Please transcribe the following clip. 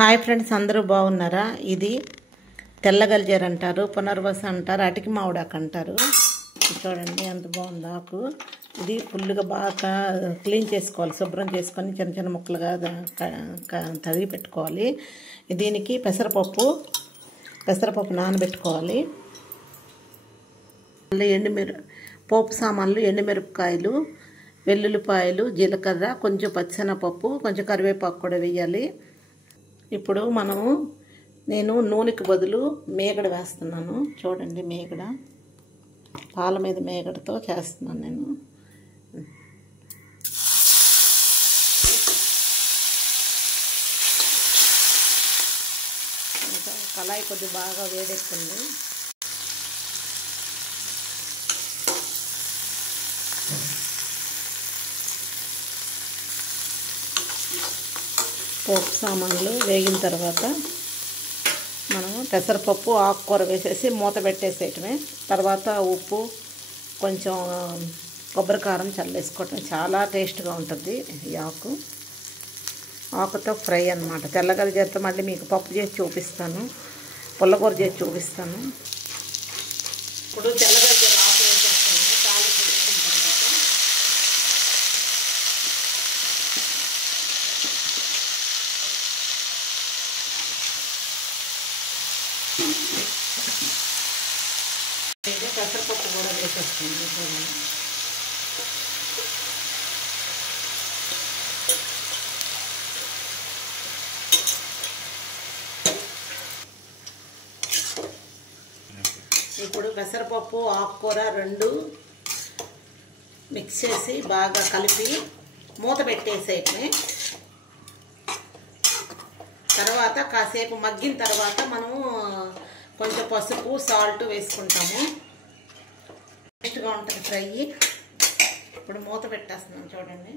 Hi friends, అందరూ బాగున్నారా? ఇది తెల్లగల్జేరు అంటారు, పునర్వస అంటారు, అటికి మామిడాకు అంటారు. చూడండి ఎంత బాగుంది ఆకు. ఇది ఫుల్గా బాగా క్లీన్ చేసుకోవాలి, శుభ్రం చేసుకొని చిన్న చిన్న ముక్కలుగా తరిగి పెట్టుకోవాలి. దీనికి పెసరపప్పు నానబెట్టుకోవాలి. పోపు సామాన్లు ఎండుమిరపకాయలు, వెల్లుల్లిపాయలు, జీలకర్ర, కొంచెం పచ్చిశనగపప్పు, కొంచెం కరివేపాకు కూడా వేయాలి. ఇప్పుడు నేను నూనెకి బదులు మేగడ వేస్తున్నాను. చూడండి, మేగడ పాల మీద మేగడతో చేస్తున్నాను నేను. కళాయి కొద్దిగా బాగా వేడెక్కింది. పోపు సామాన్లు వేగిన తర్వాత మనము పెసరపప్పు, ఆకుకూర వేసేసి మూత పెట్టేసేయటమే. తర్వాత ఉప్పు, కొంచెం కొబ్బరి కారం చల్లేసుకోవటం. చాలా టేస్ట్గా ఉంటుంది ఈ ఆకుతో ఫ్రై అన్నమాట. తెల్లగల్జేరుతో మళ్ళీ మీకు పప్పు చేసి చూపిస్తాను, పుల్లకూర చేసి చూపిస్తాను. ఇప్పుడు తెల్లగల్జేరు ఆకు వేసేస్తాను. పెసరపప్పు కూడా వేసేస్తాను. ఇప్పుడు పెసరపప్పు, ఆకుకూర రెండు మిక్స్ చేసి బాగా కలిపి మూత పెట్టేసేయటమే. తర్వాత కాసేపు మగ్గిన తర్వాత మనము కొంచెం పసుపు, సాల్ట్ వేసుకుంటాము. టేస్ట్గా ఉంటుంది ఫ్రై. ఇప్పుడు మూత పెట్టేస్తున్నాను చూడండి.